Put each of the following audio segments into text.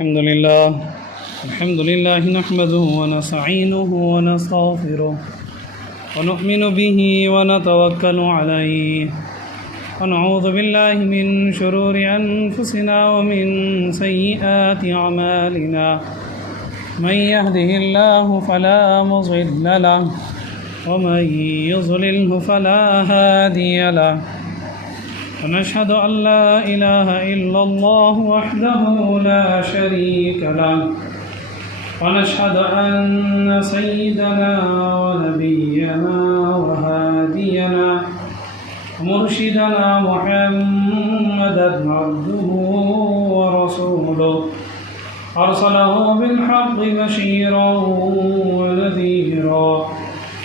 अल्हम्दुलिल्लाह नहमदुहु व नस्तईनुहु व नस्तगफिरुह व नु'मिनु बिही व नतवक्कलु अलैहि व नऊज़ु बिल्लाहि मिन शुरूरि अनफुसिना व मिन सय्यिआति अमालिना मन यहदिहिल्लाहु फला मुज़िल्ल लहु व मन युज़लिल्हु फला हादिय लहु ونشهد أن لا إله إلا الله وحده لا شريك له ونشهد أن سيدنا ونبينا وهادينا ومرشدنا محمدا عبده ورسوله أرسله بالحق بشيرا ونذيرا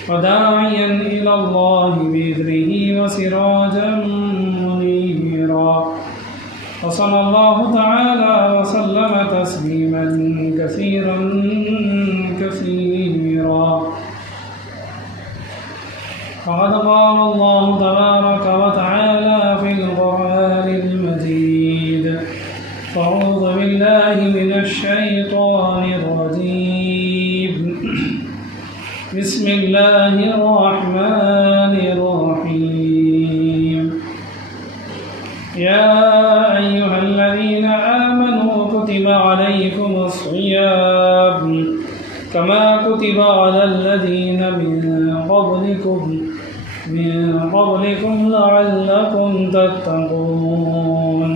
وداعيا إلى الله بإذنه وسراجا وصلى الله تعالى وسلم تسليما كثيرا كثيرا فقد قال الله تبارك وتعالى في القرآن المجيد أعوذ بالله من الشيطان الرجيم بسم الله الرحمن الرحيم يا أيها الذين آمنوا كتب عليكم الصيام كما كتب على الذين من قبلكم لعلكم تتقون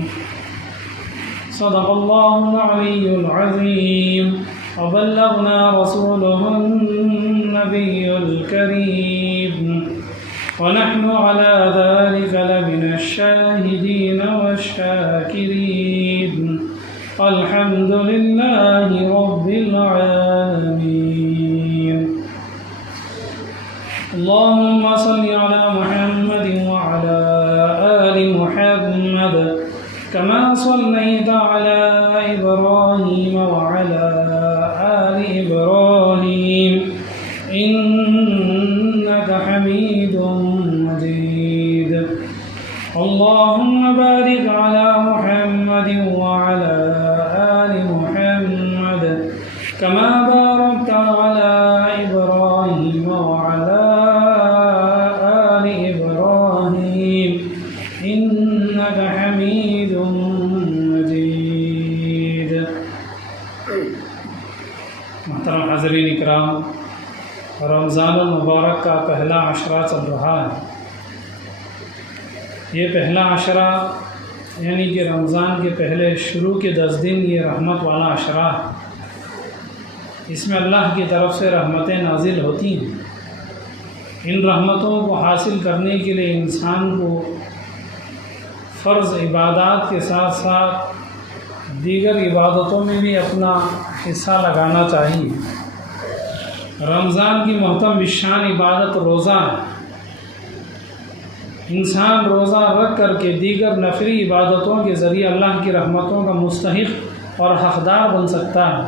صدق الله العلي العظيم وبلغنا رسوله النبي الكريم ونحن على ذلك لمن الشاهدين والشاكرين الحمد لله رب العالمين اللهم صل على محمد وعلى آل محمد كما صليت على إبراهيم وعلى آل إبراهيم إنك حميد مجيد اللهم بارك على محمد وعلى آل محمد كما باركت على إبراهيم وعلى آل إبراهيم إنك حميد مجيد محترم हाज़रीन इकराम, रमज़ान मुबारक का पहला अशरा चल रहा है। ये पहला अशरा यानी कि रमज़ान के पहले शुरू के 10 दिन ये रहमत वाला अशरा है। इसमें अल्लाह की तरफ से रहमतें नाजिल होती हैं। इन रहमतों को हासिल करने के लिए इंसान को फ़र्ज़ इबादत के साथ साथ दीगर इबादतों में भी अपना हिस्सा लगाना चाहिए। रमज़ान की मोहतम बिशान इबादत रोज़ा है। इंसान रोज़ा रख करके दीगर नफली इबादतों के ज़रिए अल्लाह की रहमतों का मुस्तहिक़ और हक़दार बन सकता है।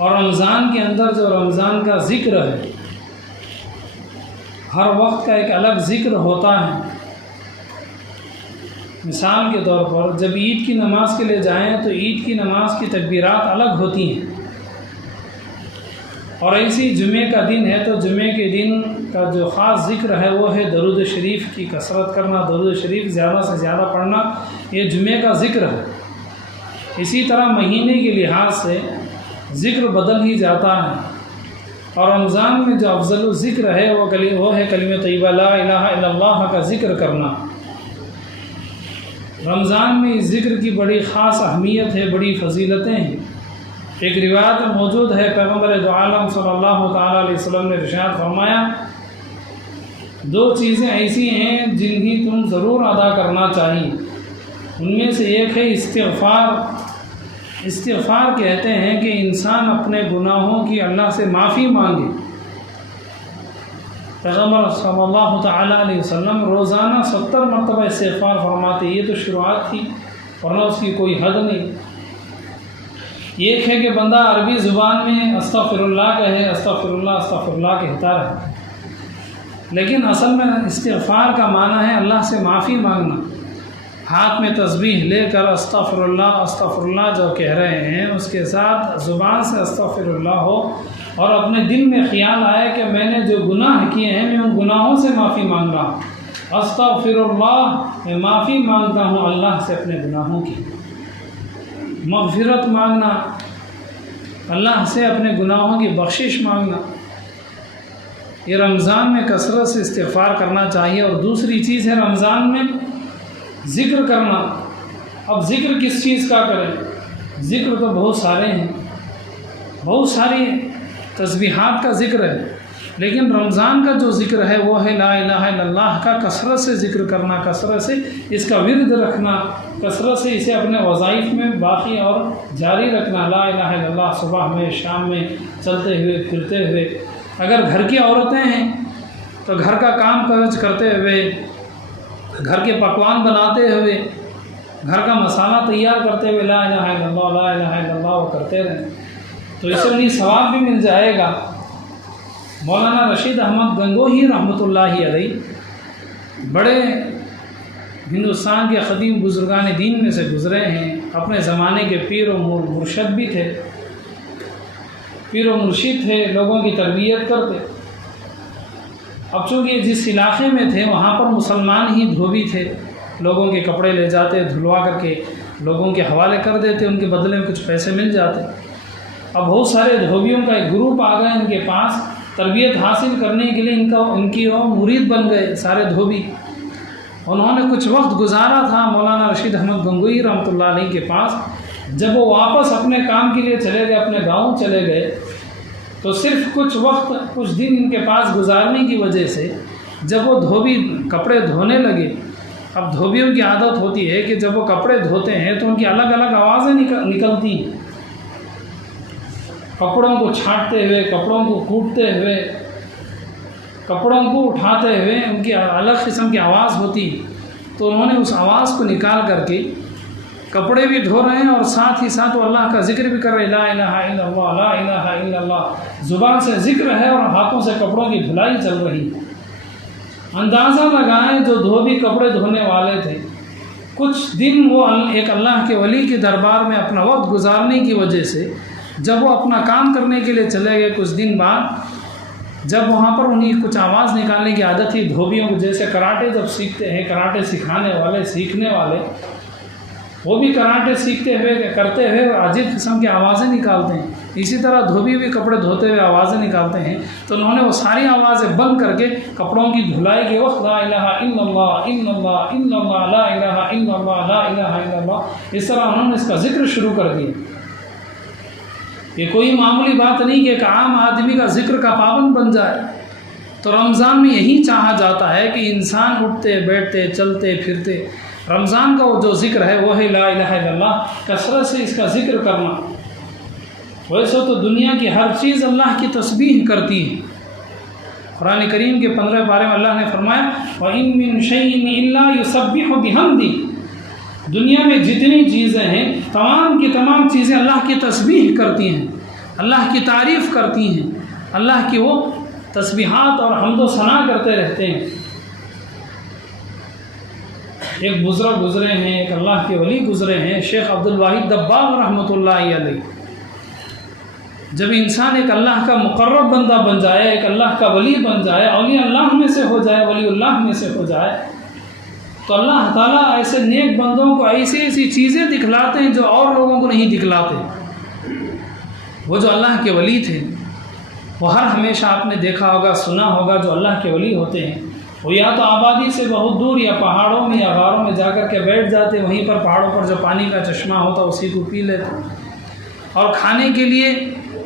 और रमज़ान के अंदर जो रमज़ान का ज़िक्र है, हर वक्त का एक अलग ज़िक्र होता है। मिसाल के तौर पर जब ईद की नमाज़ के लिए जाएं तो ईद की नमाज़ की तकबीरात अलग होती हैं। और ऐसी जुमे का दिन है तो जुमे के दिन का जो ख़ास ज़िक्र है वो है दरूद शरीफ की कसरत करना, दरूद शरीफ ज़्यादा से ज़्यादा पढ़ना, ये जुमे का ज़िक्र है। इसी तरह महीने के लिहाज से ज़िक्र बदल ही जाता है। और रमज़ान में जो अफज़ल ज़िक्र है वो है कलिमा तय्यबा ला इलाहा इल्लल्लाह का ज़िक्र करना। रमज़ान में इस ज़िक्र की बड़ी ख़ास अहमियत है, बड़ी फ़जीलतें हैं। एक रिवायत में मौजूद है, पैगम्बर दो आलम सल्लल्लाहु ताला अलैहि वसल्लम ने इरशाद फरमाया, 2 चीज़ें ऐसी हैं जिन्हें तुम ज़रूर अदा करना चाहिए। उनमें से एक है इस्तिग़फ़ार। इस्तिग़फ़ार कहते हैं कि इंसान अपने गुनाहों की अल्लाह से माफ़ी मांगे। पैगम्बर सल्लल्लाहु ताला अलैहि वसल्लम रोज़ाना 70 मरतबा इस्तिग़फ़ार फरमाते। ये तो शुरुआत थी, वरना उसकी कोई हद नहीं। एक है कि बंदा अरबी ज़ुबान में अस्तग़फ़िरुल्लाह कहे, अस्तग़फ़िरुल्लाह अस्तग़फ़िरुल्लाह कहता रहे, लेकिन असल में इस्तिग़फ़ार का माना है अल्लाह से माफ़ी मांगना। हाथ में तस्बीह लेकर अस्तगफिरुल्लाह जो कह रहे हैं, उसके साथ ज़ुबान से अस्तगफिरुल्लाह हो और अपने दिल में ख्याल आए कि मैंने जो गुनाह किए हैं मैं उन गुनाहों से माफ़ी मांग रहा हूँ। अस्तगफिरुल्लाह, मैं माफ़ी मांगता हूँ अल्लाह से अपने गुनाहों की। मग़फ़िरत मांगना, अल्लाह से अपने गुनाहों की बख्शिश मांगना, ये रमज़ान में कसरत से इस्तिग़फ़ार करना चाहिए। और दूसरी चीज़ है रमज़ान में ज़िक्र करना। अब ज़िक्र किस चीज़ का करें? ज़िक्र तो बहुत सारे हैं, बहुत सारी तस्बीहात का ज़िक्र है, लेकिन रमज़ान का जो ज़िक्र है वो है ला इलाहा इल्लल्लाह का कसरत से ज़िक्र करना, कसरत से इसका विर्द रखना, कसरत से इसे अपने वज़ाइफ में बाकी और जारी रखना। ला इलाहा इल्लल्लाह सुबह में, शाम में, चलते हुए फिरते हुए। अगर घर की औरतें हैं तो घर का काम काज करते हुए, घर के पकवान बनाते हुए, घर का मसाला तैयार करते हुए ला इलाहा इल्लल्लाह ला इलाहा इल्लल्लाह वो करते रहें, तो इससे उन्हें सवाब भी मिल जाएगा। मौलाना रशीद अहमद गंगोही रहमतुल्लाहि अलैह बड़े हिंदुस्तान के ख़दीम बुज़ुर्गान दीन में से गुज़रे हैं। अपने ज़माने के पीर और मुर्शद भी थे, पीर और मुर्शिद थे, लोगों की तरबियत करते। अब चूँकि जिस इलाक़े में थे वहाँ पर मुसलमान ही धोबी थे, लोगों के कपड़े ले जाते, धुलवा करके लोगों के हवाले कर देते, उनके बदले में कुछ पैसे मिल जाते। अब बहुत सारे धोबियों का एक ग्रुप आ गए इनके पास तरबियत हासिल करने के लिए, इनकी वो मुरीद बन गए सारे धोबी। उन्होंने कुछ वक्त गुजारा था मौलाना रशीद अहमद गंगोही रहमतुल्लाह अलैह के पास। जब वो वापस अपने काम के लिए चले गए, अपने गाँव चले गए, तो सिर्फ कुछ वक्त, कुछ दिन इनके पास गुजारने की वजह से जब वो धोबी कपड़े धोने लगे, अब धोबियों की आदत होती है कि जब वो कपड़े धोते हैं तो उनकी अलग अलग आवाज़ें निकलती हैं। कपड़ों को छांटते हुए, कपड़ों को कूटते हुए, कपड़ों को उठाते हुए उनकी अलग किस्म की आवाज़ होती। तो उन्होंने उस आवाज़ को निकाल करके कपड़े भी धो रहे हैं और साथ ही साथ वो अल्लाह का ज़िक्र भी कर रहे हैं, ला इलाहा इल्लल्लाह ला इलाहा इल्लल्लाह। ज़ुबान से ज़िक्र है और हाथों से कपड़ों की धुलाई चल रही है। अंदाज़ा लगाएं, जो धोबी कपड़े धोने वाले थे, कुछ दिन वो एक अल्लाह के वली के दरबार में अपना वक्त गुजारने की वजह से जब वो अपना काम करने के लिए चले गए, कुछ दिन बाद जब वहाँ पर उन्हें कुछ आवाज़ निकालने की आदत थी धोबियों को, जैसे कराटे जब सीखते हैं, कराटे सिखाने वाले, सीखने वाले, वो भी कराटे सीखते हुए, करते हुए अजीब किस्म की आवाज़ें निकालते हैं। इसी तरह धोबी भी कपड़े धोते हुए आवाज़ें निकालते हैं। तो उन्होंने वो सारी आवाज़ें बंद करके कपड़ों की धुलाई के वक्त ला इलाहा इल्लल्लाह इल्लल्लाह इल्लल्लाह ला इलाहा इल्लल्लाह ला इलाहा इल्लल्लाह, इस तरह उन्होंने इसका ज़िक्र शुरू कर दिया। ये कोई मामूली बात नहीं कि एक आम आदमी का ज़िक्र का पाबंद बन जाए। तो रमज़ान में यही चाहा जाता है कि इंसान उठते बैठते चलते फिरते, रमज़ान का वो जो ज़िक्र है वो है ला इलाहा इल्लल्लाह, कसरत से इसका ज़िक्र करना। वैसे तो दुनिया की हर चीज़ अल्लाह की तस्बीह करती है। कुरान करीम के 15 पारे में अल्लाह ने फरमाया व इन मिन शैइन इल्ला युसब्बिहु बिहम्दी। दुनिया में जितनी चीज़ें हैं तमाम की तमाम चीज़ें अल्लाह की तस्बीह करती हैं, अल्लाह की तारीफ़ करती हैं, अल्लाह की वो तस्बीहात और हम्दो सना करते रहते हैं। एक बुज़ुर्ग गुज़रे हैं, एक अल्लाह के वली गुज़रे हैं, शेख अब्दुल वाहिद दब्बाग रहमतुल्लाहि अलैह। जब इंसान एक अल्लाह का मुक़र्रब बंदा बन जाए, एक अल्लाह का वली बन जाए, औलिया अल्लाह में से हो जाए, वलीउल्लाह में से हो जाए, तो अल्लाह ताला ऐसे नेक बंदों को ऐसी ऐसी चीज़ें दिखलाते हैं जो और लोगों को नहीं दिखलाते। वो जो अल्लाह के वली थे, वो हर हमेशा आपने देखा होगा, सुना होगा, जो अल्लाह के वली होते हैं वो या तो आबादी से बहुत दूर या पहाड़ों में या गारों में जाकर के बैठ जाते, वहीं पर पहाड़ों पर जो पानी का चश्मा होता उसी को पी लेते, और खाने के लिए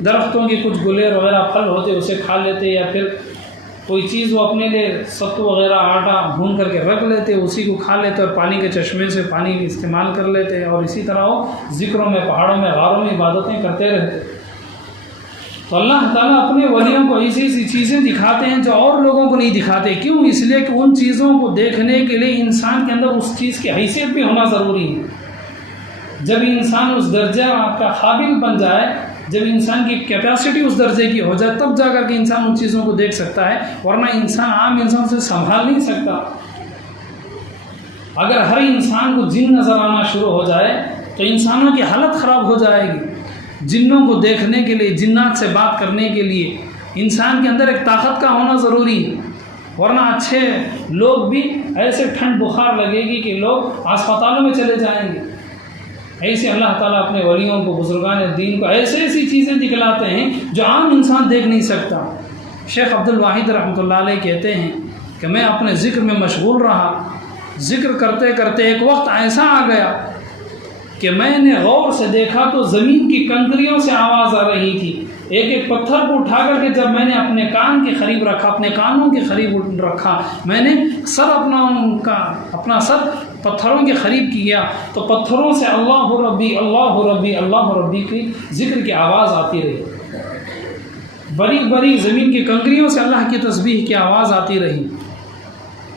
दरख्तों के कुछ गुलेर वगैरह फल होते उसे खा लेते, या फिर कोई चीज़ वो अपने लिए सत्तू वगैरह आटा भून करके रख लेते, उसी को खा लेते और पानी के चश्मे से पानी इस्तेमाल कर लेते, और इसी तरह वो ज़िक्रों में, पहाड़ों में, गारों में इबादतें करते रहते। तो अल्लाह ताला अपने वलियों को ऐसी ऐसी चीज़ें दिखाते हैं जो और लोगों को नहीं दिखाते। क्यों? इसलिए कि उन चीज़ों को देखने के लिए इंसान के अंदर उस चीज़ की हैसियत भी होना ज़रूरी है। जब इंसान उस दर्जा का काबिल बन जाए, जब इंसान की कैपेसिटी उस दर्जे की हो जाए, तब जाकर के इंसान उन चीज़ों को देख सकता है, वरना इंसान आम इंसान से संभाल नहीं सकता। अगर हर इंसान को जिन नज़र आना शुरू हो जाए तो इंसानों की हालत ख़राब हो जाएगी। जिन्नों को देखने के लिए, जिन्नात से बात करने के लिए इंसान के अंदर एक ताकत का होना ज़रूरी है, वरना अच्छे लोग भी ऐसे ठंड बुखार लगेगी कि लोग अस्पतालों में चले जाएंगे। ऐसे अल्लाह ताला अपने वलियों को, बुजुर्गान दीन को ऐसी ऐसी चीज़ें दिखलाते हैं जो आम इंसान देख नहीं सकता। शेख अब्दुल वाहिद रहमतुल्लाह अलैह कहते हैं कि मैं अपने ज़िक्र में मशगूल रहा, ज़िक्र करते करते एक वक्त ऐसा आ गया कि मैंने गौर से देखा तो ज़मीन की कंकरियों से आवाज़ आ रही थी। एक एक पत्थर को उठा करके जब मैंने अपने कान के करीब रखा, अपने कानों के करीब रखा, मैंने सर अपना सर पत्थरों के करीब किया तो पत्थरों से अल्लाह रब्बी अल्लाह रब्बी अल्लाह रब्बी की ज़िक्र की आवाज़ आती रही। बड़ी बड़ी ज़मीन की कंकरियों से अल्लाह की तस्बीह की आवाज़ आती रही।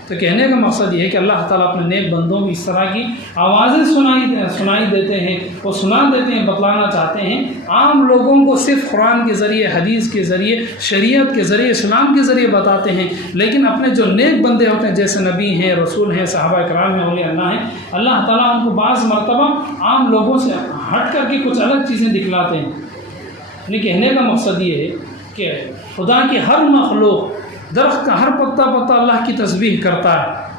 तो कहने का मकसद ये है कि अल्लाह ताला अपने नेक बंदों की इस तरह की आवाज़ें सुनाई देते हैं, वो सुना देते हैं, बतलाना चाहते हैं। आम लोगों को सिर्फ कुरान के ज़रिए, हदीस के ज़रिए, शरीयत के ज़रिए, इस्लाम के ज़रिए बताते हैं, लेकिन अपने जो नेक बंदे होते हैं, जैसे नबी हैं, रसूल हैं, सहाबा किराम हैं, औलिया अल्लाह हैं, अल्लाह ताला उनको बाज़ मरतबा आम लोगों से हट करके कुछ अलग चीज़ें दिखलाते हैं। यानी कहने का मकसद ये है कि खुदा की हर मखलूक, दरख्त का हर पत्ता पत्ता अल्लाह की तस्बीह करता है।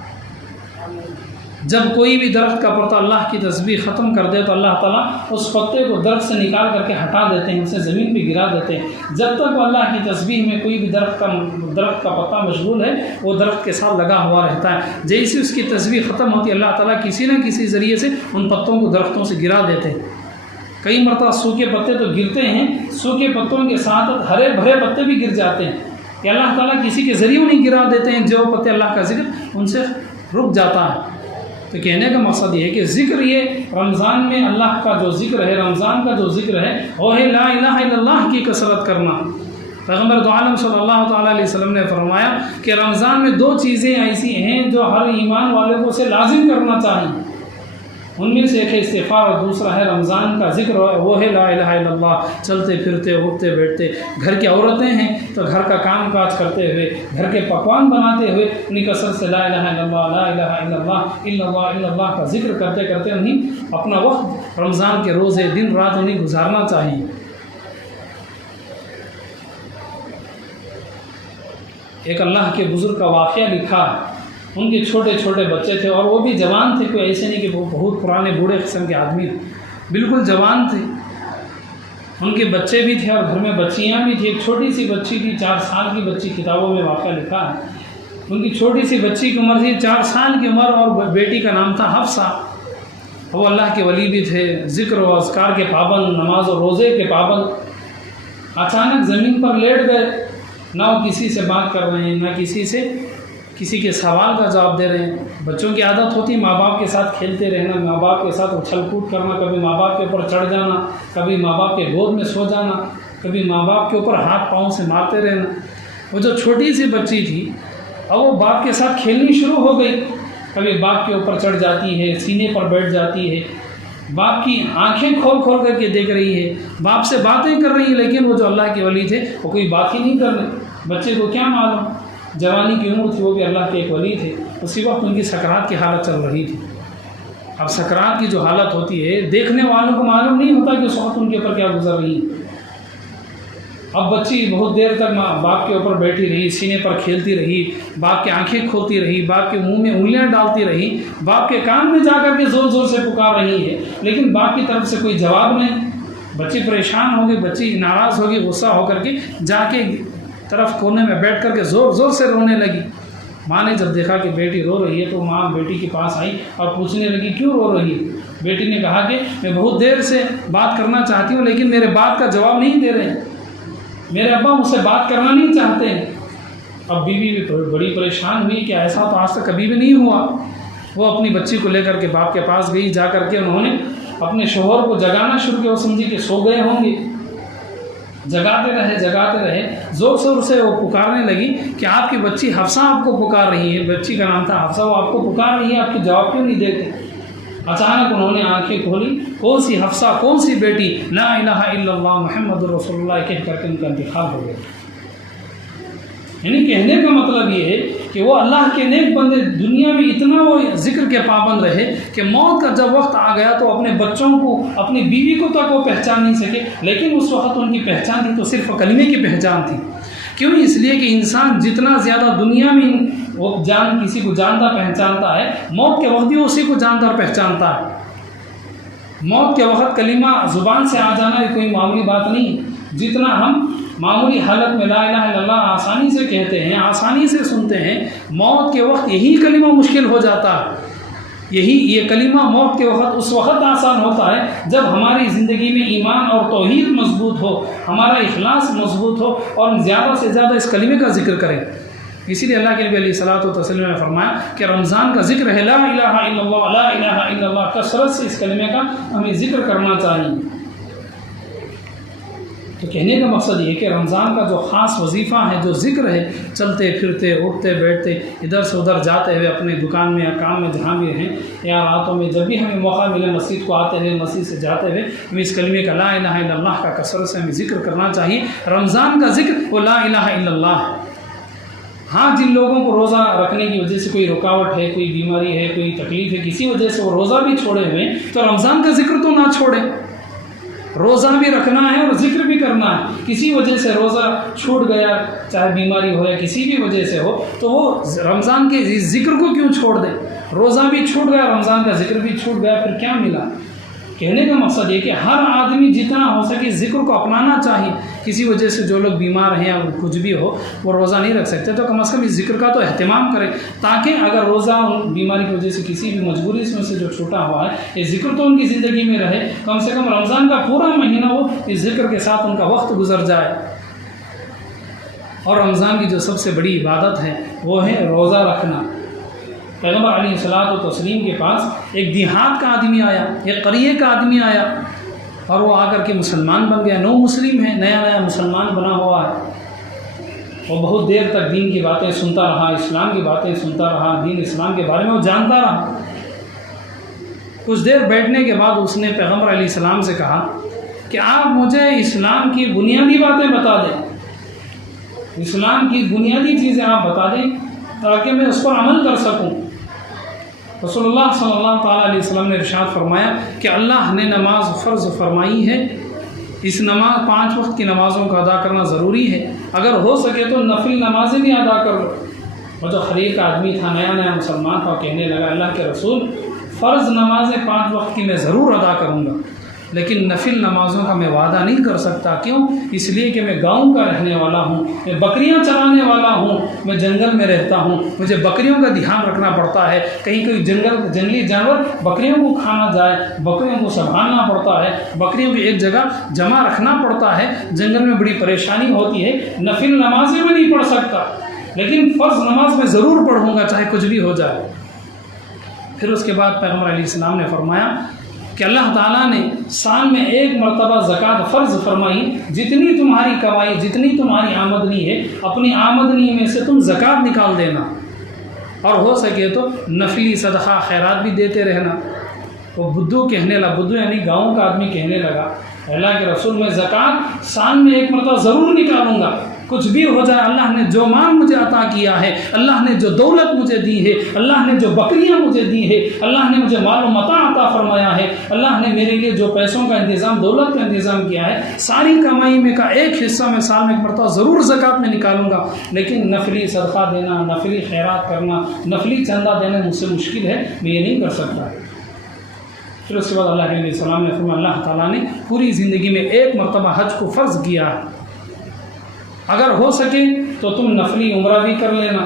जब कोई भी दरख्त का पत्ता अल्लाह की तस्बीह ख़त्म कर दे तो अल्लाह ताला उस पत्ते को दरख्त से निकाल करके हटा देते हैं, उसे ज़मीन पे गिरा देते हैं। जब तक अल्लाह की तस्बीह में कोई भी दरख्त का पत्ता मशगूल है, वो दरख्त के साथ लगा हुआ रहता है। जैसे उसकी तस्बीह ख़त्म होती है, अल्लाह ताला किसी न किसी ज़रिए से उन पत्तों को दरख्तों से गिरा देते हैं। कई मरतबा सूखे पत्ते तो गिरते हैं, सूखे पत्तों के साथ हरे भरे पत्ते भी गिर जाते हैं। कि अल्लाह ताला किसी के ज़रिए नहीं गिरा देते हैं, जो पत्ते अल्लाह का ज़िक्र उनसे रुक जाता है। तो कहने का मकसद ये है कि ज़िक्र, ये रमज़ान में अल्लाह का जो ज़िक्र है, रमज़ान का जो ज़िक्र है वो है ला इलाहा इल्लल्लाह की कसरत करना। पैगम्बर दो आलम सल्लल्लाहु अलैहि वसल्लम ने फरमाया कि रमज़ान में दो चीज़ें ऐसी हैं जो हर ईमान वाले को उसे लाजिम करना चाहिए। उनमें से एक है इस्तिग़फ़ार और दूसरा है रमज़ान का ज़िक्र, वो है ला इलाहा इल्लल्लाह। चलते फिरते, उठते बैठते, घर की औरतें हैं तो घर का काम काज करते हुए, घर के पकवान बनाते हुए उन्हीं कसरत से ला इलाहा इल्लल्लाह, ला इलाहा इल्लल्लाह, इल्लल्लाह इल्लल्लाह का ज़िक्र करते करते उन्हीं अपना वक्त रमज़ान के रोज़े दिन रात उन्हीं गुजारना चाहिए। एक अल्लाह के बुज़ुर्ग का वाक़या लिखा है। उनके छोटे छोटे बच्चे थे और वो भी जवान थे, कोई ऐसे नहीं कि वो बहुत पुराने बूढ़े किस्म के आदमी, बिल्कुल जवान थे। उनके बच्चे भी थे और घर में बच्चियाँ भी थी। एक छोटी सी बच्ची थी, 4 साल की बच्ची, किताबों में वाक़या लिखा है। उनकी छोटी सी बच्ची की उम्र थी 4 साल की उम्र और बेटी का नाम था हफ्सा। वो अल्लाह के वली भी थे, ज़िक्र और अज़कार के पाबंद, नमाज और रोज़े के पाबंद। अचानक ज़मीन पर लेट गए, ना वो किसी से बात कर रहे हैं, ना किसी के सवाल का जवाब दे रहे हैं। बच्चों की आदत होती है माँ बाप के साथ खेलते रहना, माँ बाप के साथ उछल कूद करना, कभी माँ बाप के ऊपर चढ़ जाना, कभी माँ बाप के गोद में सो जाना, कभी माँ बाप के ऊपर हाथ पाँव से मारते रहना। वो जो छोटी सी बच्ची थी अब वो बाप के साथ खेलनी शुरू हो गई। कभी बाप के ऊपर चढ़ जाती है, सीने पर बैठ जाती है, बाप की आंखें खोल खोल करके देख रही है, बाप से बातें कर रही है। लेकिन वो जो अल्लाह के वली थे वो कोई बात ही नहीं कर रहे। बच्चे को क्या मालूम, जवानी की उम्र थी, वो भी अल्लाह के एक वली थे। उसी वक्त उनकी सकरात की हालत चल रही थी। अब सकरात की जो हालत होती है, देखने वालों को मालूम नहीं होता कि उस वक्त उनके ऊपर क्या गुजर रही है। अब बच्ची बहुत देर तक बाप के ऊपर बैठी रही, सीने पर खेलती रही, बाप की आंखें खोलती रही, बाप के मुंह में उंगलियां डालती रही, बाप के कान में जाकर के ज़ोर ज़ोर से पुकार रही है, लेकिन बाप की तरफ से कोई जवाब नहीं। बच्ची परेशान हो गई, बच्ची नाराज़ हो गई, गुस्सा होकर के जाके तरफ कोने में बैठ करके ज़ोर ज़ोर से रोने लगी। माँ ने जब देखा कि बेटी रो रही है तो माँ बेटी के पास आई और पूछने लगी क्यों रो रही है। बेटी ने कहा कि मैं बहुत देर से बात करना चाहती हूँ, लेकिन मेरे बात का जवाब नहीं दे रहे हैं, मेरे अब्बा मुझसे बात करना नहीं चाहते हैं। अब बीवी भी बड़ी परेशान हुई कि ऐसा तो आज तक कभी भी नहीं हुआ। वो अपनी बच्ची को लेकर के बाप के पास गई। जा करके उन्होंने अपने शोहर को जगाना शुरू किया। वो समझी कि सो गए होंगे, जगाते रहे, ज़ोर शोर से वो पुकारने लगी कि आपकी बच्ची हफ्सा आपको पुकार रही है। बच्ची का नाम था हफ्सा, वो आपको पुकार रही है, आपकी जवाब क्यों नहीं देते। अचानक उन्होंने आंखें खोली, कौन सी हफ्सा, कौन सी बेटी, ला इलाहा इल्लल्लाह मुहम्मदुर रसूलुल्लाह कह करके उनका इंतकाल हो गया। यानी कहने का मतलब ये है कि वो अल्लाह के नेक बंदे दुनिया में इतना वो जिक्र के पाबंद रहे कि मौत का जब वक्त आ गया तो अपने बच्चों को, अपनी बीवी को तक वो पहचान नहीं सके, लेकिन उस वक्त उनकी पहचान थी तो सिर्फ कलमे की पहचान थी। क्यों? इसलिए कि इंसान जितना ज़्यादा दुनिया में वो किसी को जानता पहचानता है, मौत के वक्त भी उसी को जानता और पहचानता है। मौत के वक्त कलिमा ज़ुबान से आ जाना कोई मामूली बात नहीं। जितना हम मामूली हालत में ला इलाहा इल्लल्लाह आसानी से कहते हैं, आसानी से सुनते हैं, मौत के वक्त यही कलिमा मुश्किल हो जाता है। ये कलिमा मौत के वक्त उस वक्त आसान होता है जब हमारी ज़िंदगी में ईमान और तौहीद मजबूत हो, हमारा इखलास मजबूत हो और हम ज़्यादा से ज़्यादा इस कलिमे का जिक्र करें। इसीलिए अल्लाह के नबी अलैहिस्सलातु वस्सलाम ने फरमाया कि रमज़ान का जिक्र है ला इलाहा इल्लल्लाह, ला इलाहा इल्लल्लाह, कसरत से इस कलिमे का हमें जिक्र करना चाहिए। तो कहने का मकसद ये कि रमज़ान का जो ख़ास वजीफ़ा है, जो ज़िक्र है, चलते फिरते, उठते बैठते, इधर से उधर जाते हुए, अपने दुकान में या काम में जहाँ भी रहें, या रातों में जब भी हमें मौका मिले मस्जिद को आते हुए, मस्जिद से जाते हुए, हमें इस कलिमे का ला इलाहा इल्लल्लाह का कसरत से हमें ज़िक्र करना चाहिए। रमज़ान का ज़िक्र वो ला इलाहा इल्लल्लाह है। हाँ, जिन लोगों को रोज़ा रखने की वजह से कोई रुकावट है, कोई बीमारी है, कोई तकलीफ़ है, किसी वजह से वो रोज़ा भी छोड़े हुए, तो रमज़ान का जिक्र तो ना छोड़ें। रोज़ा भी रखना है और जिक्र भी करना है। किसी वजह से रोज़ा छूट गया, चाहे बीमारी हो या किसी भी वजह से हो, तो वो रमज़ान के जिक्र को क्यों छोड़ दे? रोज़ा भी छूट गया, रमज़ान का जिक्र भी छूट गया, फिर क्या मिला? कहने का मकसद ये कि हर आदमी जितना हो सके जिक्र को अपनाना चाहिए। किसी वजह से जो लोग बीमार हैं या कुछ भी हो, वो रोज़ा नहीं रख सकते, तो कम से कम इस जिक्र का तो अहतमाम करें, ताकि अगर रोज़ा बीमारी की वजह से किसी भी मजबूरी में से जो छूटा हुआ है, ये जिक्र तो उनकी ज़िंदगी में रहे। कम से कम रमज़ान का पूरा महीना वो इस जिक्र के साथ उनका वक्त गुजर जाए। और रमज़ान की जो सबसे बड़ी इबादत है वो है रोज़ा रखना। पैगम्बर अलैहिस्सलातु वस्सलाम के पास एक देहात का आदमी आया, एक करिए का आदमी आया, और वो आकर के मुसलमान बन गया। नो मुस्लिम है, नया नया मुसलमान बना हुआ है। वो बहुत देर तक दीन की बातें सुनता रहा, इस्लाम की बातें सुनता रहा, दीन इस्लाम के बारे में वो जानता रहा। कुछ देर बैठने के बाद उसने पैगम्बर अलैहिस्सलाम से कहा कि आप मुझे इस्लाम की बुनियादी बातें बता दें, इस्लाम की बुनियादी चीज़ें आप बता दें ताकि मैं उस पर अमल कर सकूं। रसूलुल्लाह सल्लल्लाहु अलैहि वसल्लम ने इरशाद फरमाया कि अल्लाह ने नमाज फ़र्ज़ फरमाई है, इस नमाज 5 वक्त की नमाज़ों को अदा करना ज़रूरी है। अगर हो सके तो नफिल नमाज़ें भी अदा कर लो। वो जो खरीर का आदमी था, नया नया मुसलमान था, कहने लगा अल्लाह के रसूल, फ़र्ज़ नमाज़ें 5 वक्त की मैं ज़रूर अदा करूँगा, लेकिन नफिल नमाज़ों का मैं वादा नहीं कर सकता। क्यों? इसलिए कि मैं गांव का रहने वाला हूँ, मैं बकरियाँ चराने वाला हूँ, मैं जंगल में रहता हूँ, मुझे बकरियों का ध्यान रखना पड़ता है। कहीं कोई जंगली जानवर बकरियों को खाना जाए, बकरियों को संभालना पड़ता है, बकरियों को एक जगह जमा रखना पड़ता है, जंगल में बड़ी परेशानी होती है। नफिल नमाज़ें में नहीं पढ़ सकता, लेकिन फ़र्ज़ नमाज में ज़रूर पढ़ूँगा, चाहे कुछ भी हो जाए। फिर उसके बाद पैगम्बर अलैहिस्सलाम ने फरमाया कि अल्लाह ताला ने साल में 1 मरतबा ज़कात फ़र्ज़ फरमाई, जितनी तुम्हारी कमाई, जितनी तुम्हारी आमदनी है, अपनी आमदनी में से तुम ज़कात निकाल देना, और हो सके तो नफली सदक़ा खैरात भी देते रहना। वो बुद्धू कहने लगा, बुद्धू यानी गाँव का आदमी कहने लगा, अल्लाह के रसूल मैं ज़कात साल में 1 मरतबा ज़रूर निकालूँगा, कुछ भी हो जाए। अल्लाह ने जो माल मुझे अता किया है, अल्लाह ने जो दौलत मुझे दी है, अल्लाह ने जो बकरियां मुझे दी है, अल्लाह ने मुझे माल मता अता फरमाया है, अल्लाह ने मेरे लिए जो पैसों का इंतज़ाम, दौलत का इंतज़ाम किया है, सारी कमाई में का एक हिस्सा मैं साल में 1 मरतबा ज़रूर ज़कात में निकालूंगा। लेकिन नफली सदका देना, नफली खैरात करना, नफली चंदा देना मुझसे मुश्किल है, मैं ये नहीं कर सकता। फिर उसके बाद अल्लाह के नबी सल्लल्लाहु अलैहि वसल्लम, अल्लाह ताला ने पूरी ज़िंदगी में 1 मरतबा हज को फ़र्ज़ किया है, अगर हो सके तो तुम नफली उम्रा भी कर लेना।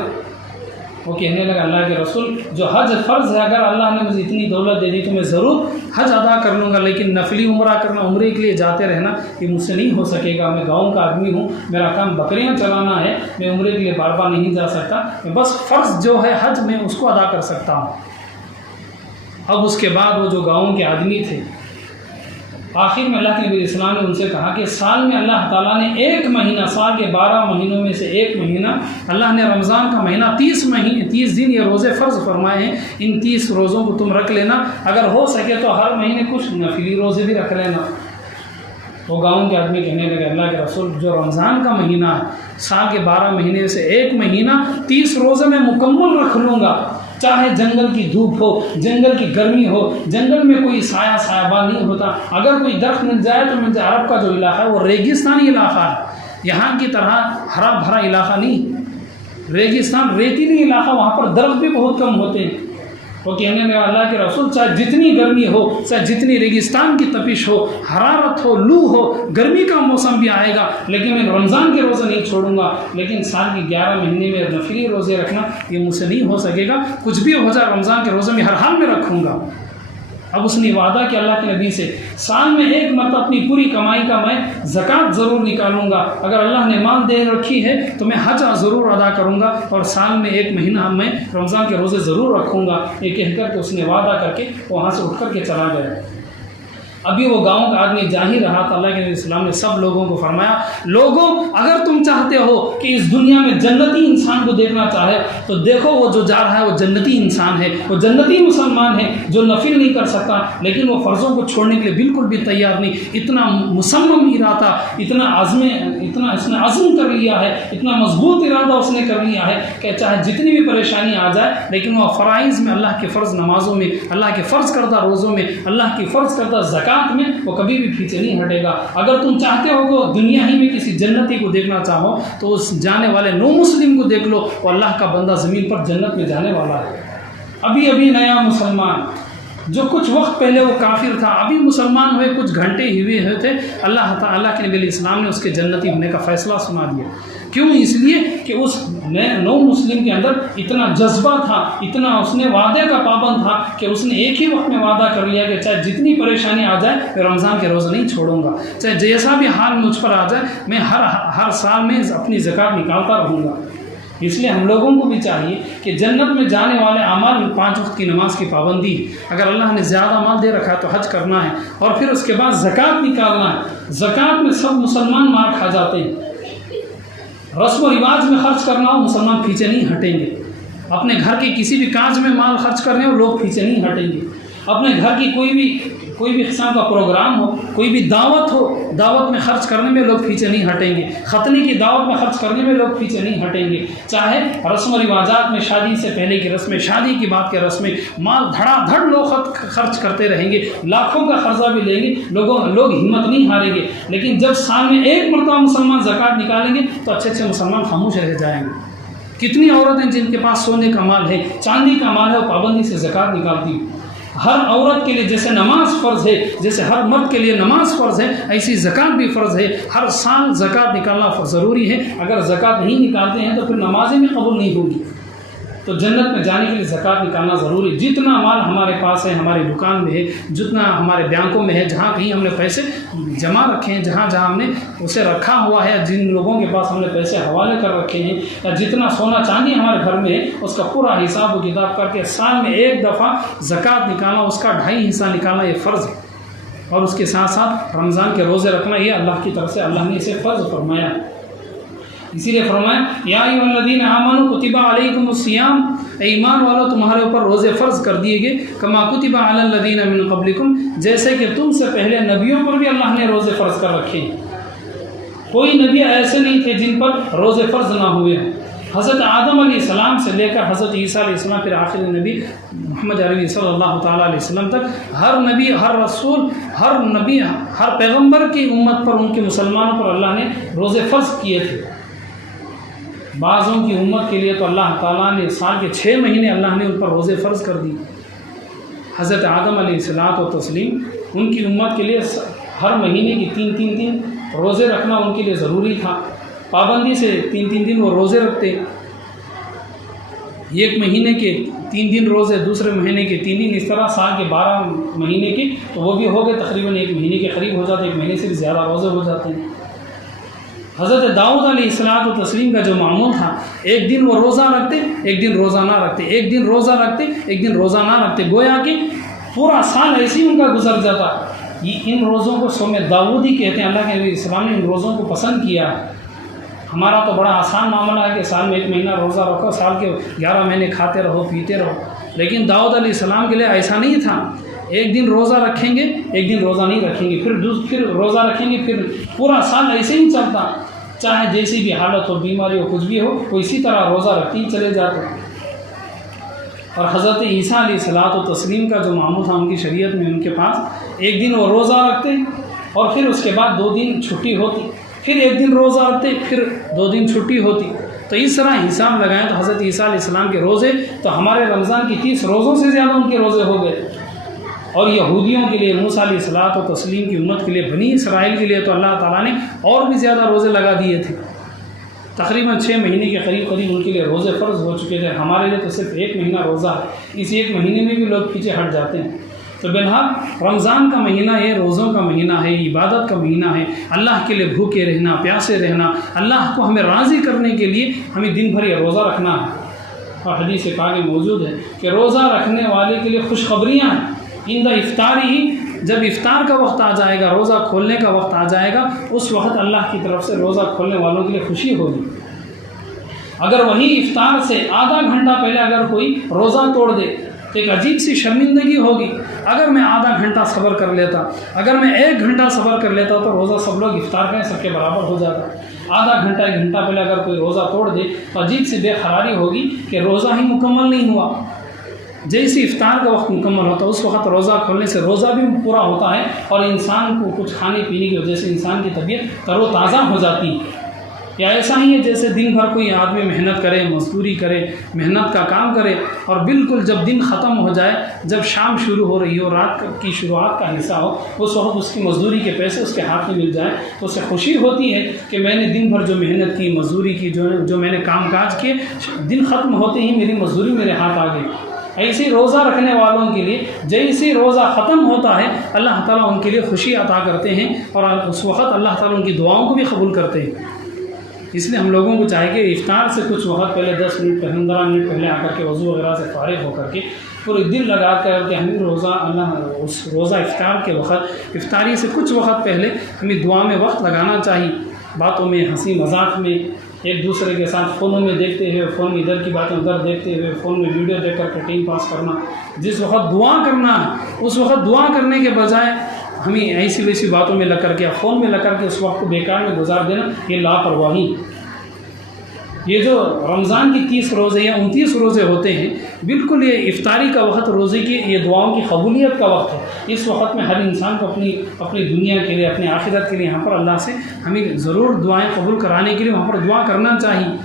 वो कहने लगा अल्लाह के रसूल, जो हज फ़र्ज़ है, अगर अल्लाह ने मुझे इतनी दौलत दे दी तो मैं ज़रूर हज अदा कर लूँगा, लेकिन नफली उम्रा करना, उम्रे के लिए जाते रहना, ये मुझसे नहीं हो सकेगा। मैं गाँव का आदमी हूँ, मेरा काम बकरियाँ चलाना है, मैं उम्रे के लिए बार बार नहीं जा सकता, मैं बस फ़र्ज़ जो है हज में उसको अदा कर सकता हूँ। अब उसके बाद वो जो गाँव के आदमी थे, आखिर में अल्लाह के नबी इस्लाम ने उनसे कहा कि साल में अल्लाह ताला ने 1 महीना, साल के 12 महीनों में से 1 महीना अल्लाह ने रमज़ान का महीना 30 दिन ये रोज़े फ़र्ज़ फरमाए हैं, इन 30 रोज़ों को तुम रख लेना, अगर हो सके तो हर महीने कुछ नफिली रोज़े भी रख लेना। वो गांव के आदमी कहने लगे अल्लाह के रसूल, जो रमज़ान का महीना है, साल के 12 महीने से एक महीना 30 रोज़े में मुकम्मल रख लूँगा, चाहे जंगल की धूप हो, जंगल की गर्मी हो, जंगल में कोई सायाबान नहीं होता, अगर कोई दरख्त मिल जाए तो मिल जाए। अरब का जो इलाका है वो रेगिस्तानी इलाका है, यहाँ की तरह हरा भरा इलाका नहीं, रेगिस्तान रेतीली इलाका, वहाँ पर दरख्त भी बहुत कम होते हैं। वो कहने लगा अल्लाह के रसूल, चाहे जितनी गर्मी हो, चाहे जितनी रेगिस्तान की तपिश हो, हरारत हो, लू हो, गर्मी का मौसम भी आएगा, लेकिन मैं रमज़ान के रोज़े नहीं छोड़ूंगा। लेकिन साल के 11 महीने में नफली रोज़े रखना ये मुझसे नहीं हो सकेगा, कुछ भी हो जाए रमज़ान के रोज़े में हर हाल में रखूँगा। अब उसने वादा किया अल्लाह के नबी से, साल में एक मरतबा अपनी पूरी कमाई का मैं ज़कात ज़रूर निकालूंगा, अगर अल्लाह ने माल दे रखी है तो मैं हज ज़रूर अदा करूंगा, और साल में एक महीना मैं रमज़ान के रोज़े ज़रूर रखूंगा। ये कहकर के उसने वादा करके वहाँ से उठ कर के चला गया। अभी वो गांव का आदमी जा ही रहा था, अल्लाह के नबी सल्लल्लाहु अलैहि वसल्लम ने सब लोगों को फरमाया, लोगों अगर तुम चाहते हो कि इस दुनिया में जन्नती इंसान को देखना चाहे तो देखो वो जो जा रहा है वो जन्नती इंसान है, वो जन्नती मुसलमान है जो नफिल नहीं कर सकता, लेकिन वो फ़र्ज़ों को छोड़ने के लिए बिल्कुल भी तैयार नहीं। इतना मुसम्मम इरादा, इतना इसने अज़्म कर लिया है, इतना मजबूत इरादा उसने कर लिया है कि चाहे जितनी भी परेशानी आ जाए, लेकिन वह फ़राइज़ में, अल्लाह के फ़र्ज़ नमाज़ों में, अल्लाह के फ़र्ज़ करदा रोज़ों में, अल्लाह की फ़र्ज़ करदा ज़कात में वो कभी भी पीछे नहीं हटेगा। अगर तुम चाहते हो कि दुनिया ही में किसी जन्नती को देखना चाहो तो उस जाने वाले नो मुस्लिम को देख लो, वो अल्लाह का बंदा ज़मीन पर जन्नत में जाने वाला है। अभी अभी नया मुसलमान, जो कुछ वक्त पहले वो काफिर था, अभी मुसलमान हुए कुछ घंटे ही हुए थे, अल्लाह ताला के नबी इस्लाम ने उसके जन्नती होने का फ़ैसला सुना दिया। क्यों? इसलिए कि उस नो मुस्लिम के अंदर इतना जज्बा था, इतना उसने वादे का पाबंद था कि उसने एक ही वक्त में वादा कर लिया कि चाहे जितनी परेशानी आ जाए मैं रमज़ान के रोज़े नहीं छोड़ूंगा, चाहे जैसा भी हाल मुझ पर आ जाए मैं हर साल में अपनी ज़कात निकालता रहूँगा। इसलिए हम लोगों को भी चाहिए कि जन्नत में जाने वाले अमाल में 5 वक्त की नमाज की पाबंदी, अगर अल्लाह ने ज़्यादा माल दे रखा है तो हज करना है, और फिर उसके बाद ज़कात निकालना है। ज़कात में सब मुसलमान मार खा जाते हैं, रस्म रिवाज में खर्च करना हो मुसलमान पीछे नहीं हटेंगे, अपने घर के किसी भी काज में माल खर्च करने हो लोग पीछे नहीं हटेंगे, अपने घर की कोई भी किस्म का प्रोग्राम हो, कोई भी दावत हो, दावत में खर्च करने में लोग पीछे नहीं हटेंगे, खतने की दावत में खर्च करने में लोग पीछे नहीं हटेंगे। चाहे रस्म रिवाजात में, शादी से पहले की रस्में, शादी की बात के रस्में, माल धड़ाधड़ लोग खर्च करते रहेंगे, लाखों का खर्चा भी लेंगे, लोग हिम्मत नहीं हारेंगे। लेकिन जब साल में एक मरतबा मुसलमान ज़कात निकालेंगे तो अच्छे मुसलमान खामोश रह जाएंगे। कितनी औरतें जिनके पास सोने का माल है, चांदी का माल है, वो पाबंदी से ज़कात निकालती है। हर औरत के लिए जैसे नमाज फ़र्ज़ है, जैसे हर मर्द के लिए नमाज फ़र्ज़ है, ऐसी ज़कात भी फ़र्ज़ है। हर साल ज़कात निकालना ज़रूरी है, अगर ज़कात नहीं निकालते हैं तो फिर नमाज़ें भी कबूल नहीं होगी। तो जन्नत में जाने के लिए ज़कात निकालना ज़रूरी है। जितना माल हमारे पास है, हमारी दुकान में है, जितना हमारे बैंकों में है, जहाँ कहीं हमने पैसे जमा रखे हैं, जहाँ हमने उसे रखा हुआ है, जिन लोगों के पास हमने पैसे हवाले कर रखे हैं, या जितना सोना चांदी हमारे घर में है, उसका पूरा हिसाब व किताब करके साल में एक दफ़ा ज़कात निकालना, उसका 2.5 हिस्सा निकालना ये फ़र्ज़ है। और उसके साथ साथ रमज़ान के रोज़े रखना, ये अल्लाह की तरफ से अल्लाह ने इसे फ़र्ज़ फरमाया। इसीलिए फरमाया या अय्युहल्लज़ीना आमनू कुतिबा अलैकुमुस्सियाम, ईमान वालों तुम्हारे ऊपर रोज़े फ़र्ज़ कर दिए गए, कमा कुतिबा अलल्लज़ीना मिन क़ब्लिकुम, जैसे कि तुमसे पहले नबियों पर भी अल्लाह ने रोज़े फ़र्ज़ कर रखे हैं। कोई नबी ऐसे नहीं थे जिन पर रोज़े फ़र्ज़ ना हुए। हज़रत आदम अलैहिस्सलाम से लेकर हज़रत ईसा अलैहिस्सलाम, फिर आखिरी नबी मोहम्मद अरबी सल्लल्लाहु ताला अलैहि वसल्लम तक, हर नबी, हर रसूल, हर नबी, हर पैगम्बर की उम्मत पर, उनके मुसलमानों पर अल्लाह ने रोज़े फ़र्ज़ किए थे। बाज़ों की उम्मत के लिए तो अल्लाह ताला ने साल के 6 महीने अल्लाह ने उन पर रोज़े फ़र्ज़ कर दिए। हज़रत आदम अलैहिस्सलातु व तस्लीम, उनकी उम्मत के लिए हर महीने की 3 रोज़े रखना उनके लिए ज़रूरी था। पाबंदी से 3 दिन वो रोज़े रखते। एक महीने के 3 दिन रोज़े, दूसरे महीने के 3 दिन, इस तरह साल के 12 महीने के तो वो भी हो गए तकरीबन 1 महीने के करीब हो जाते, 1 महीने से भी ज़्यादा रोज़े हो जाते हैं। हज़रत दाऊद अलैहिस्सलातु व तस्लीम का जो मामूल था, एक दिन वो रोज़ा रखते, एक दिन रोज़ा ना रखते, एक दिन रोज़ा रखते, एक दिन रोज़ा ना रखते, गोया कि पूरा साल ऐसे ही उनका गुजर जाता। इन रोज़ों को सोम दाऊदी कहते हैं। अल्लाह के नबी इस्लाम ने इन रोज़ों को पसंद किया। हमारा तो बड़ा आसान मामला है कि साल में 1 महीना रोज़ा रखो, साल के 11 महीने खाते रहो, पीते रहो, लेकिन दाऊद अलैहिस्सलाम के लिए ऐसा नहीं था। एक दिन रोज़ा रखेंगे, एक दिन रोज़ा नहीं रखेंगे, फिर रोज़ा रखेंगे, फिर पूरा साल ऐसे ही चलता, चाहे जैसी भी हालत हो, बीमारी हो, कुछ भी हो, वो इसी तरह रोज़ा रखते ही चले जाते। और हज़रत ईसा अलैहिस्सलातु तस्लीम का जो मामूल था उनकी शरीयत में, उनके पास एक दिन वो रोज़ा रखते और फिर उसके बाद 2 दिन छुट्टी होती, फिर एक दिन रोज़ा रखते, फिर 2 दिन छुट्टी होती। तो इस तरह हिसाब लगाएं तो हज़रत ईसा अलैहिस्सलाम के रोज़े तो हमारे रमज़ान की 30 रोज़ों से ज़्यादा उनके रोज़े हो गए। और यहूदियों के लिए, मूसा अलैहिस्सलातु तस्लीम की उम्मत के लिए, बनी इसराइल के लिए तो अल्लाह ताला ने और भी ज़्यादा रोज़े लगा दिए थे। तकरीबन 6 महीने के करीब उनके लिए रोज़े फ़र्ज़ हो चुके थे। हमारे लिए तो सिर्फ 1 महीना रोज़ा है, इस 1 महीने में भी लोग पीछे हट जाते हैं। तो बहरहाल रमज़ान का महीना है, रोज़ों का महीना है, इबादत का महीना है, अल्लाह के लिए भूखे रहना, प्यासे रहना, अल्लाह को हमें राज़ी करने के लिए हमें दिन भर ये रोज़ा रखना है। और हदीस पाक में मौजूद है कि रोज़ा रखने वाले के लिए खुशखबरियाँ हैं। इंदा इफ्तारी ही, जब इफ्तार का वक्त आ जाएगा, रोज़ा खोलने का वक्त आ जाएगा, उस वक्त अल्लाह की तरफ से रोज़ा खोलने वालों के लिए खुशी होगी। अगर वही इफ्तार से आधा घंटा पहले अगर कोई रोज़ा तोड़ दे तो एक अजीब सी शर्मिंदगी होगी। अगर मैं आधा घंटा सब्र कर लेता, अगर मैं 1 घंटा सब्र कर लेता तो रोज़ा सब लोग इफ्तार करें, सबके बराबर हो जाता। आधा घंटा 1 घंटा पहले अगर कोई रोज़ा तोड़ दे तो अजीब सी बेखरारी होगी कि रोज़ा ही मुकम्मल नहीं हुआ। जैसे इफ्तार का वक्त मुकम्मल होता है उस वक्त रोज़ा खोलने से रोज़ा भी पूरा होता है और इंसान को कुछ खाने पीने की वजह से इंसान की तबीयत तरोताज़ा हो जाती है। या ऐसा ही है जैसे दिन भर कोई आदमी मेहनत करे, मजदूरी करे, मेहनत का काम करे और बिल्कुल जब दिन ख़त्म हो जाए, जब शाम शुरू हो रही हो, रात की शुरुआत का हिस्सा हो, उस वक्त उसकी मजदूरी के पैसे उसके हाथ में मिल जाए तो उसे खुशी होती है कि मैंने दिन भर जो मेहनत की, मजदूरी की, जो मैंने काम काज किए, दिन ख़त्म होते ही मेरी मजदूरी मेरे हाथ आ गई। ऐसे रोज़ा रखने वालों के लिए जैसे रोज़ा ख़त्म होता है अल्लाह ताला उनके लिए खुशी अता करते हैं और उस वक़्त अल्लाह ताला उनकी दुआओं को भी कबूल करते हैं। इसलिए हम लोगों को चाहिए कि इफ्तार से कुछ वक्त पहले 10 मिनट 15 मिनट पहले आकर के वज़ू वगैरह से फ़ारिग होकर के पूरे दिल लगा कर के हमें उस रोज़ा इफ्तार के वक्त, इफ्तारी से कुछ वक्त पहले हमें दुआ में वक्त लगाना चाहिए। बातों में, हंसी मजाक में, एक दूसरे के साथ फ़ोनों में देखते हुए, फ़ोन में इधर की बातें उधर देखते हुए, फ़ोन में वीडियो देख कर के टाइम पास करना। जिस वक्त दुआ करना है उस वक्त दुआ करने के बजाय हमें ऐसी वैसी बातों में लग करके, फ़ोन में लग करके उस वक्त को बेकार में गुजार देना, ये लापरवाही। ये जो रमज़ान की 30 रोज़े या 29 रोज़े होते हैं, बिल्कुल ये इफ्तारी का वक्त, रोज़े की, ये दुआओं की कबूलियत का वक्त है। इस वक्त में हर इंसान को अपनी दुनिया के लिए, अपनी आखिरत के लिए यहाँ पर अल्लाह से हमें ज़रूर दुआएं कबूल कराने के लिए वहाँ पर दुआ करना चाहिए।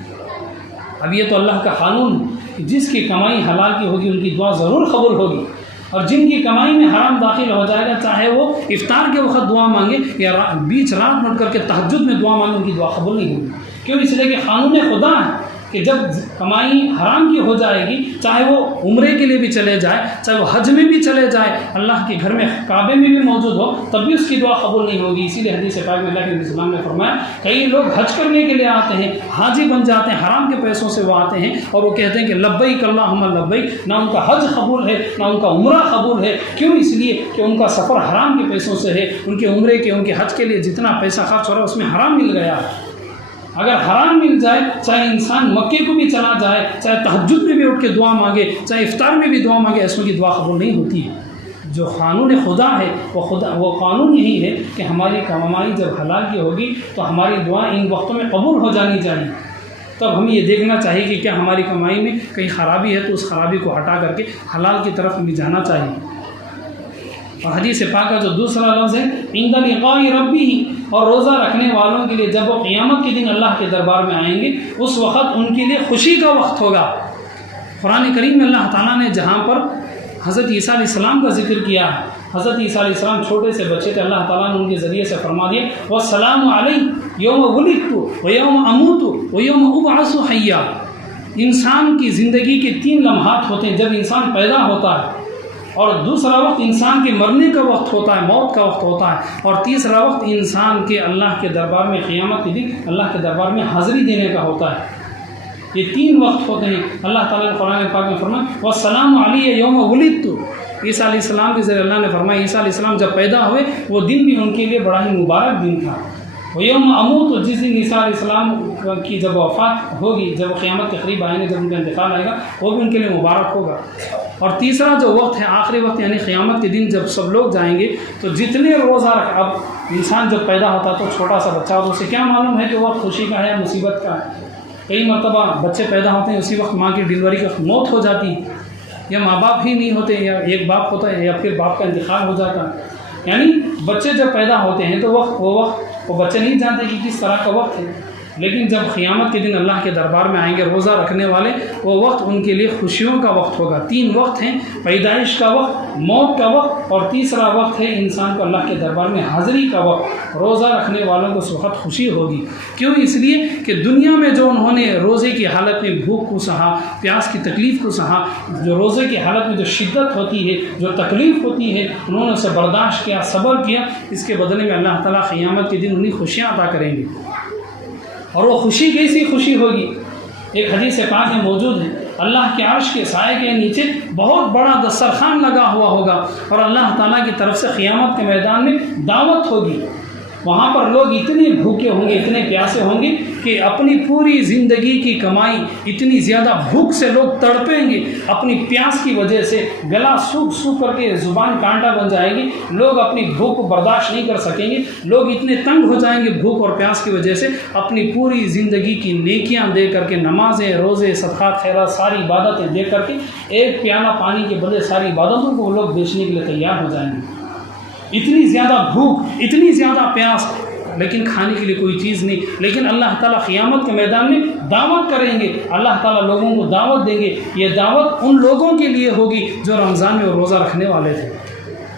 अब ये तो अल्लाह का कानून है, जिसकी कमाई हलाल की होगी उनकी दुआ ज़रूर कबूल होगी, और जिनकी कमाई में हराम दाखिल हो जाएगा, चाहे वो इफ्तार के वक्त दुआ मांगे या बीच रात में उठ करके तहज्जुद में दुआ मांगे, उनकी दुआ कबूल नहीं होगी। क्यों? इसलिए कि कानून खुदा है कि जब कमाई हराम की हो जाएगी, चाहे वो उम्रे के लिए भी चले जाए, चाहे वो हज में भी चले जाए, अल्लाह के घर में काबे में भी मौजूद हो, तब भी उसकी दुआ कबूल नहीं होगी। इसीलिए हदीस पाक में अल्लाह के इस्लाम ने फरमाया, कई लोग हज करने के लिए आते हैं, हाजी बन जाते हैं, हराम के पैसों से वो आते हैं और वो कहते हैं कि लब्बैक अल्लाहुम्मा लब्बैक, ना उनका हज कबूल है ना उनका उम्रा कबूल है। क्यों? इसलिए कि उनका सफ़र हराम के पैसों से है, उनके उम्रे के, उनके हज के लिए जितना पैसा खर्च हो रहा है उसमें हराम मिल गया है। अगर हराम मिल जाए, चाहे इंसान मक्के को भी चला जाए, चाहे तहज्जुद में भी उठ के दुआ मांगे, चाहे इफ्तार में भी दुआ मांगे, ऐसों की दुआ कबूल नहीं होती है। जो कानून खुदा है वो कानून यही है कि हमारी कमाई जब हलाल की होगी तो हमारी दुआ इन वक्तों में कबूल हो जानी चाहिए। तब हमें ये देखना चाहिए कि क्या हमारी कमाई में कहीं ख़राबी है तो उस खराबी को हटा करके हलाल की तरफ हमें जाना चाहिए। और हदीस पाक का जो दूसरा लफ्ज़ है इंदा लिक़ाई रब्बिही, और रोज़ा रखने वालों के लिए जब वो क़यामत के दिन अल्लाह के दरबार में आएंगे उस वक़्त उनके लिए खुशी का वक्त होगा। कुरान करीम में अल्लाह ताला ने जहाँ पर हज़रत ईसा अलैहिस्सलाम का जिक्र किया है, हज़रत ईसा अलैहिस्सलाम छोटे से बच्चे थे, अल्लाह ताला ने उनके ज़रिए से फरमा दिया वस्सलामु अलैहि यौम वुलिदतु व यौम अमूतु व यौम उबअसु हय्या। इंसान की ज़िंदगी के 3 लम्हात होते हैं, जब इंसान पैदा होता है, और दूसरा वक्त इंसान के मरने का वक्त होता है, मौत का वक्त होता है, और तीसरा वक्त इंसान के अल्लाह के दरबार में क़यामत के दिन अल्लाह के दरबार में हाज़िरी देने का होता है। ये 3 वक्त होते हैं। अल्लाह ताला ने कुरान पाक में फरमाया वस्सलामु अलैहि यौम वुलिदतु। ईसा अलैहिस्सलाम के ज़रिए अल्लाह ने फरमाया ईसा अलैहिस्सलाम जब पैदा हुए वो दिन भी उनके लिए बड़ा ही मुबारक दिन था। वो यौम अमूत, जिस दिन ईसा अलैहिस्सलाम की जब वफ़ात होगी, जब क़यामत के करीब आएंगे, जब उनका इंतकाल आएगा, वो भी उनके लिए मुबारक होगा। और तीसरा जो वक्त है आखिरी वक्त यानी क़यामत के दिन जब सब लोग जाएंगे तो जितने रोज़ा रख, अब इंसान जब पैदा होता है तो छोटा सा बच्चा होता है, उसे क्या मालूम है कि वक्त खुशी का है या मुसीबत का है। कई मरतबा बच्चे पैदा होते हैं उसी वक्त माँ की डिलीवरी का मौत हो जाती है, या माँ बाप ही नहीं होते, या एक बाप होता है या फिर बाप का इंतकाल हो जाता है। यानी बच्चे जब पैदा होते हैं तो वो बच्चे नहीं जानते कि किस तरह का वक्त है, लेकिन जब क़यामत के दिन अल्लाह के दरबार में आएंगे रोज़ा रखने वाले, वो वक्त उनके लिए खुशियों का वक्त होगा। 3 वक्त हैं, पैदाइश का वक्त, मौत का वक्त, और तीसरा वक्त है इंसान को अल्लाह के दरबार में हाज़िरी का वक्त। रोज़ा रखने वालों को उस वक्त खुशी होगी। क्यों? इसलिए कि दुनिया में जो उन्होंने रोज़े की हालत में भूख को सहा, प्यास की तकलीफ़ को सहा, जो रोज़े की हालत में जो शिद्दत होती है, जो तकलीफ़ होती है, उन्होंने उसे बर्दाश्त किया, सब्र किया, इसके बदले में अल्लाह ताला क़यामत के दिन उन्हें खुशियाँ अता करेंगे। और वो खुशी कैसी खुशी होगी? एक हदीस पाक में मौजूद है, अल्लाह के अर्श के साए के नीचे बहुत बड़ा दस्तरखान लगा हुआ होगा और अल्लाह ताला की तरफ से क़यामत के मैदान में दावत होगी। वहाँ पर लोग इतने भूखे होंगे, इतने प्यासे होंगे कि अपनी पूरी ज़िंदगी की कमाई, इतनी ज़्यादा भूख से लोग तड़पेंगे, अपनी प्यास की वजह से गला सूख सूख करके ज़ुबान कांटा बन जाएगी, लोग अपनी भूख को बर्दाश्त नहीं कर सकेंगे, लोग इतने तंग हो जाएंगे भूख और प्यास की वजह से, अपनी पूरी ज़िंदगी की नेकियां दे करके, नमाज़ें, रोज़े, सदक़ात, खैरात, सारी इबादतें दे करके एक प्याला पानी के बदले सारी इबादतों को वो लोग बेचने के लिए तैयार हो जाएंगे। इतनी ज़्यादा भूख, इतनी ज़्यादा प्यास, लेकिन खाने के लिए कोई चीज़ नहीं। लेकिन अल्लाह ताला क़यामत के मैदान में दावत करेंगे, अल्लाह ताला लोगों को दावत देंगे। ये दावत उन लोगों के लिए होगी जो रमज़ान में रोज़ा रखने वाले थे,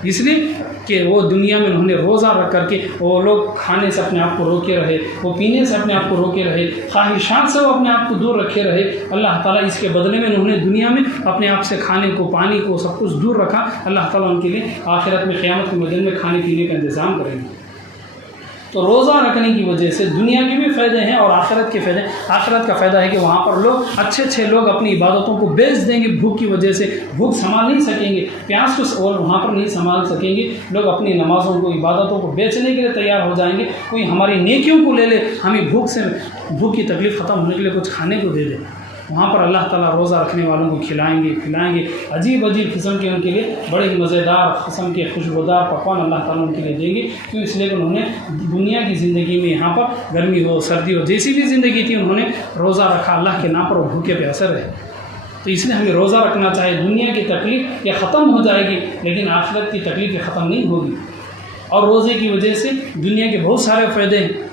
इसलिए कि वो दुनिया में उन्होंने रोज़ा रख करके वो लोग खाने से अपने आप को रोके रहे, वो पीने से अपने आप को रोके रहे, ख्वाहिशात से वो अपने आप को दूर रखे रहे। अल्लाह ताला इसके बदले में उन्होंने दुनिया में अपने आप से खाने को, पानी को, सब कुछ दूर रखा। अल्लाह ताला उनके लिए आखिरत में क़यामत के मैदान में खाने पीने का इंतज़ाम करेंगे। तो रोज़ा रखने की वजह से दुनिया के भी फ़ायदे हैं और आखिरत के फ़ायदे। आखिरत का फ़ायदा है कि वहाँ पर लोग अच्छे लोग अपनी इबादतों को बेच देंगे भूख की वजह से, भूख संभाल नहीं सकेंगे, प्यास को और वहाँ पर नहीं संभाल सकेंगे, लोग अपनी नमाज़ों को, इबादतों को बेचने के लिए तैयार हो जाएंगे। कोई हमारी नेकियों को ले ले, हमें भूख की तकलीफ़ ख़त्म होने के लिए कुछ खाने को दे दे। वहाँ पर अल्लाह ताला रोज़ा रखने वालों को खिलाएंगे अजीब किस्म के, उनके लिए बड़े ही मज़ेदार किस्म के खुशबूदार पकवान अल्लाह ताला उनके लिए देंगे। क्यों? इसलिए कि उन्होंने दुनिया की ज़िंदगी में यहाँ पर गर्मी हो, सर्दी हो, जैसी भी ज़िंदगी थी, उन्होंने रोज़ा रखा अल्लाह के नाम पर, और भूखे प्यासे रहे। तो इसलिए हमें रोज़ा रखना चाहिए। दुनिया की तकलीफ़ ये ख़त्म हो जाएगी, लेकिन आखिरत की तकलीफ़ ख़त्म नहीं होगी। और रोज़े की वजह से दुनिया के बहुत सारे फ़ायदे हैं।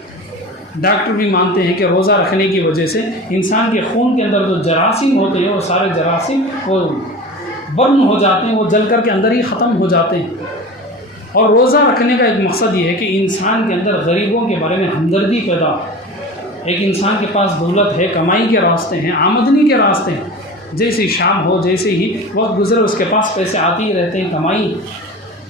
डॉक्टर भी मानते हैं कि रोज़ा रखने की वजह से इंसान के खून के अंदर जो जरासीम होते हैं, वो सारे जरासीम वो बर्न हो जाते हैं, वो जल कर के अंदर ही ख़त्म हो जाते हैं। और रोज़ा रखने का एक मकसद ये है कि इंसान के अंदर गरीबों के बारे में हमदर्दी पैदा हो। एक इंसान के पास दौलत है, कमाई के रास्ते हैं, आमदनी के रास्ते हैं, जैसे ही शाम हो, जैसे ही वक्त गुजरे, उसके पास पैसे आते ही रहते हैं, कमाई।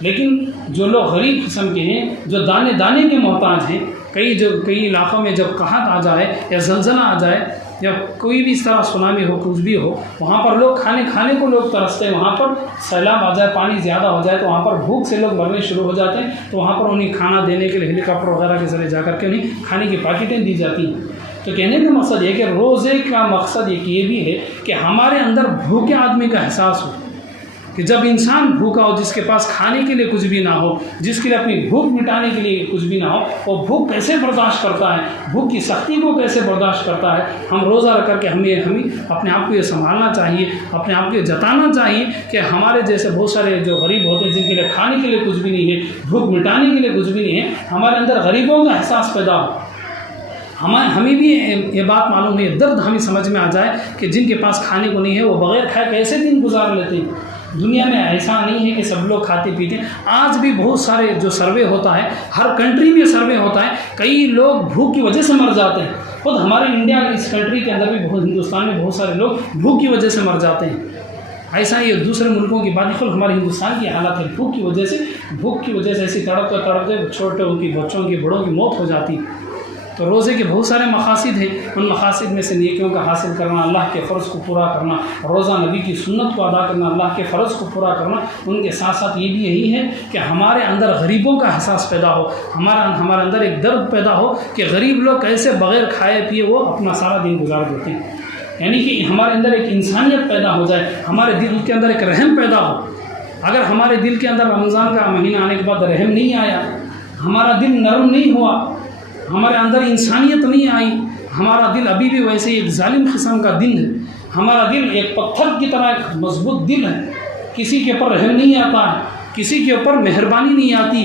लेकिन जो लोग गरीब किस्म के हैं, जो दाने दाने के मोहताज हैं, कई इलाक़ों में जब कहत आ जाए या ज़लज़ला आ जाए या कोई भी इस तरह सुनामी हो, कुछ भी हो, वहाँ पर लोग खाने को लोग तरसते हैं। वहाँ पर सैलाब आ जाए, पानी ज़्यादा हो जाए तो वहाँ पर भूख से लोग मरने शुरू हो जाते हैं। तो वहाँ पर उन्हें खाना देने के लिए हेलीकॉप्टर वगैरह के ज़रिए जा करके उन्हें खाने की पैकेटें दी जाती हैं। तो कहने का मकसद ये कि रोज़े का मकसद ये भी है कि हमारे अंदर भूखे आदमी का एहसास हो, कि जब इंसान भूखा हो, जिसके पास खाने के लिए कुछ भी ना हो, जिसके लिए अपनी भूख मिटाने के लिए कुछ भी ना हो, वो भूख कैसे बर्दाश्त करता है, भूख की सख्ती को कैसे बर्दाश्त करता है। हम रोज़ा रख करके हमें अपने आप को ये संभालना चाहिए, अपने आप को ये जताना चाहिए कि हमारे जैसे बहुत सारे जो गरीब होते हैं, जिनके लिए खाने के लिए कुछ भी नहीं है, भूख मिटाने के लिए कुछ भी नहीं है, हमारे अंदर गरीबों का एहसास पैदा हो। हमें भी ये बात मालूम है, दर्द हमें समझ में आ जाए कि जिनके पास खाने को नहीं है, वो बग़ैर खाए कैसे दिन गुजार लेते हैं। दुनिया में ऐसा नहीं है कि सब लोग खाते पीते हैं। आज भी बहुत सारे जो सर्वे होता है, हर कंट्री में सर्वे होता है, कई लोग भूख की वजह से मर जाते हैं। खुद हमारे इंडिया, इस कंट्री के अंदर भी, हिंदुस्तान में बहुत सारे लोग भूख की वजह से मर जाते हैं। ऐसा ही दूसरे मुल्कों की बात, खुद हमारे हिंदुस्तान की हालत है, भूख की वजह से ऐसी तड़पते छोटे उनकी बच्चों की, बड़ों की मौत हो जाती है। तो रोज़े के बहुत सारे मकासिद हैं। उन मकासिद में से नेकियों का हासिल करना, अल्लाह के फ़र्ज़ को पूरा करना, रोज़ा नबी की सुन्नत को अदा करना, अल्लाह के फ़र्ज़ को पूरा करना। उनके साथ साथ ये भी यही है कि हमारे अंदर गरीबों का एहसास पैदा हो, हमारे अंदर एक दर्द पैदा हो कि गरीब लोग कैसे बग़ैर खाए पिए वो अपना सारा दिन गुजार देते हैं। यानी कि हमारे अंदर एक इंसानियत पैदा हो जाए, हमारे दिल के अंदर एक रहम पैदा हो। अगर हमारे दिल के अंदर रमज़ान का महीना आने के बाद रहम नहीं आया, हमारा दिल नरम नहीं हुआ, हमारे अंदर इंसानियत नहीं आई, हमारा दिल अभी भी वैसे एक जालिम किस्म का दिल है, हमारा दिल एक पत्थर की तरह एक मजबूत दिल है, किसी के ऊपर रहम नहीं आता है, किसी के ऊपर मेहरबानी नहीं आती,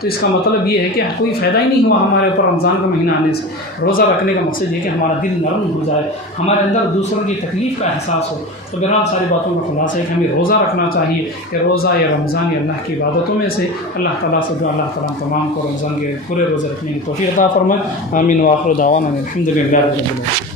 तो इसका मतलब ये है कि कोई फ़ायदा ही नहीं हुआ हमारे ऊपर रमज़ान का महीना आने से। रोज़ा रखने का मकसद ये कि हमारा दिल नरम हो जाए, हमारे अंदर दूसरों की तकलीफ़ का एहसास हो। तो बहरहाल सारी बातों का खुलासा है कि हमें रोज़ा रखना चाहिए कि रोज़ा या रमज़ान या अल्लाह की इबादतों में से। अल्लाह ताला से दुआ अल्लाह ताला तमाम को रमज़ान के पूरे रोज़े रखने की तौफ़ीक़ अता फ़रमाए। आमीन व आखिर दावाना अल्हम्दुलिल्लाह रब्बिल आलमीन।